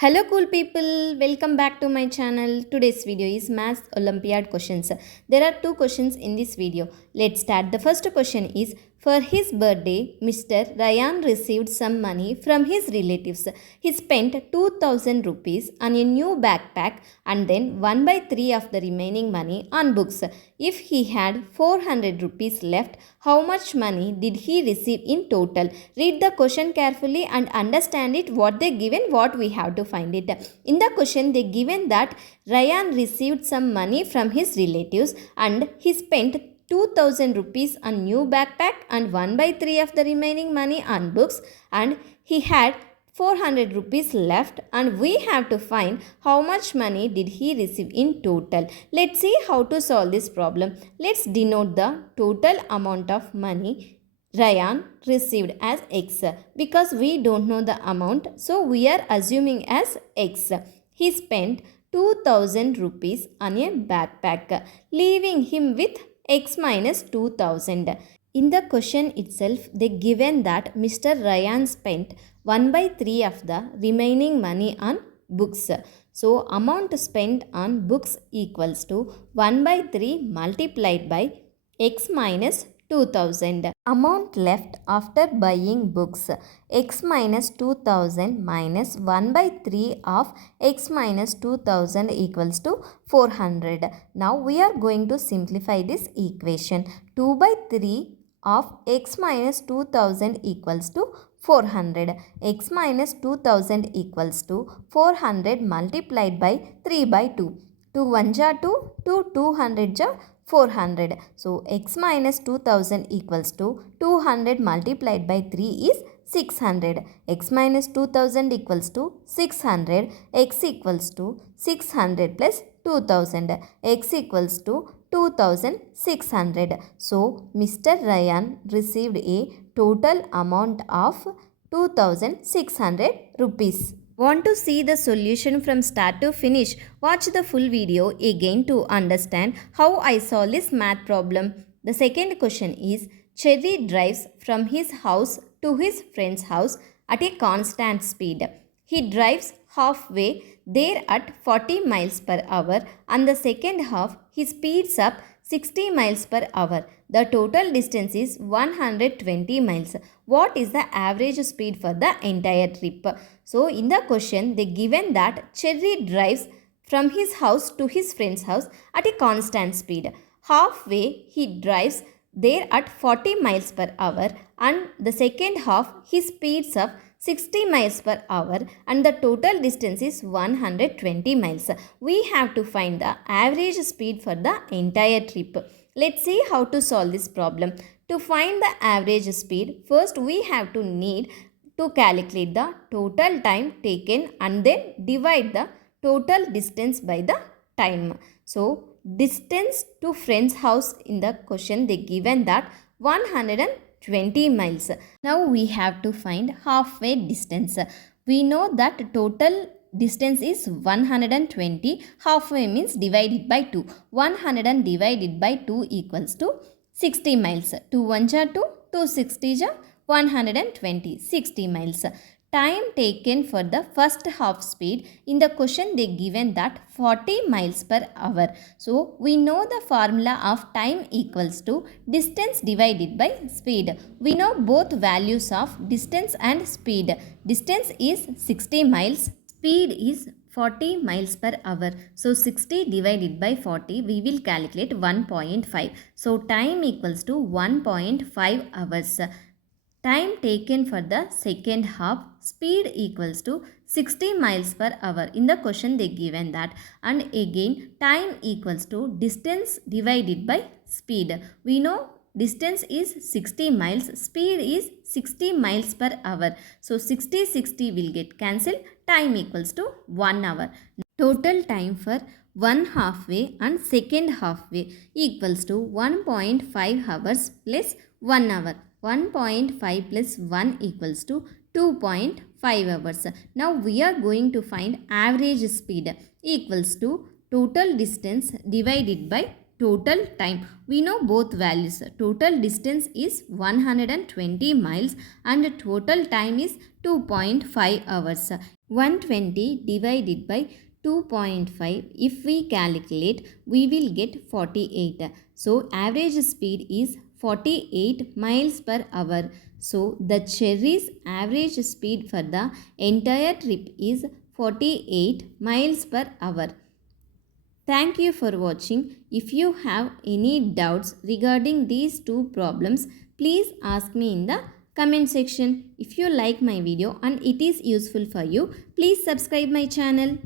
Hello cool people, welcome back to my channel. Today's video is Maths Olympiad questions. There are two questions in this video. Let's start. The first question is, for his birthday, Mr. Ryan received some money from his relatives. He spent 2000 rupees on a new backpack and then 1 by 3 of the remaining money on books. If he had 400 rupees left, how much money did he receive in total? Read the question carefully and understand it. What they given, what we have to find it. In the question, they given that Ryan received some money from his relatives and he spent 2000 rupees on new backpack and 1 by 3 of the remaining money on books, and he had 400 rupees left, and we have to find how much money did he receive in total. Let's see how to solve this problem. Let's denote the total amount of money Ryan received as X because we don't know the amount, so we are assuming as X. He spent 2000 rupees on a backpack, leaving him with X minus 2000. In the question itself, they given that Mr. Ryan spent 1 by 3 of the remaining money on books. So, amount spent on books equals to 1 by 3 multiplied by X minus 2000. Amount left after buying books, X minus 2000 minus 1 by 3 of X minus 2000 equals to 400. Now we are going to simplify this equation. 2 by 3 of X minus 2000 equals to 400. X minus 2000 equals to 400 multiplied by 3 by 2. 2 1 ja 2, 200 ja 400. So, x minus 2000 equals to 200 multiplied by 3 is 600. X minus 2000 equals to 600. X equals to 600 plus 2000. X equals to 2600. So, Mr. Ryan received a total amount of 2600 rupees. Want to see the solution from start to finish? Watch the full video again to understand how I solve this math problem. The second question is, Cherry drives from his house to his friend's house at a constant speed. He drives halfway there at 40 miles per hour, and the second half he speeds up 60 miles per hour. The total distance is 120 miles. What is the average speed for the entire trip? So, in the question, they given that Cherry drives from his house to his friend's house at a constant speed. Halfway, he drives there at 40 miles per hour, and the second half, he speeds up 60 miles per hour, and the total distance is 120 miles. We have to find the average speed for the entire trip. Let's see how to solve this problem. To find the average speed, first we have to need to calculate the total time taken and then divide the total distance by the time. So, distance to friend's house in the question they given that 120 miles. Now we have to find halfway distance. We know that total distance is 120. Halfway means divided by 2. 100 divided by 2 equals to 60 miles. 2 1 ja 2, 2 60 ja 120, 60 miles. Time taken for the first half speed, in the question they given that 40 miles per hour. So, we know the formula of time equals to distance divided by speed. We know both values of distance and speed. Distance is 60 miles, speed is 40 miles per hour. So, 60 divided by 40, we will calculate 1.5. So, time equals to 1.5 hours. Time taken for the second half, speed equals to 60 miles per hour. In the question they given that, and again time equals to distance divided by speed. We know distance is 60 miles, speed is 60 miles per hour. So 60 will get cancelled. Time equals to 1 hour. Total time for one halfway and second halfway equals to 1.5 hours plus 1 hour. 1.5 plus 1 equals to 2.5 hours. Now we are going to find average speed equals to total distance divided by total time. We know both values. Total distance is 120 miles and total time is 2.5 hours. 120 divided by 2.5, if we calculate, we will get 48. So average speed is 48 miles per hour. So the cherry's average speed for the entire trip is 48 miles per hour. Thank you for watching. If you have any doubts regarding these two problems, please ask me in the comment section. If you like my video and it is useful for you, please subscribe my channel.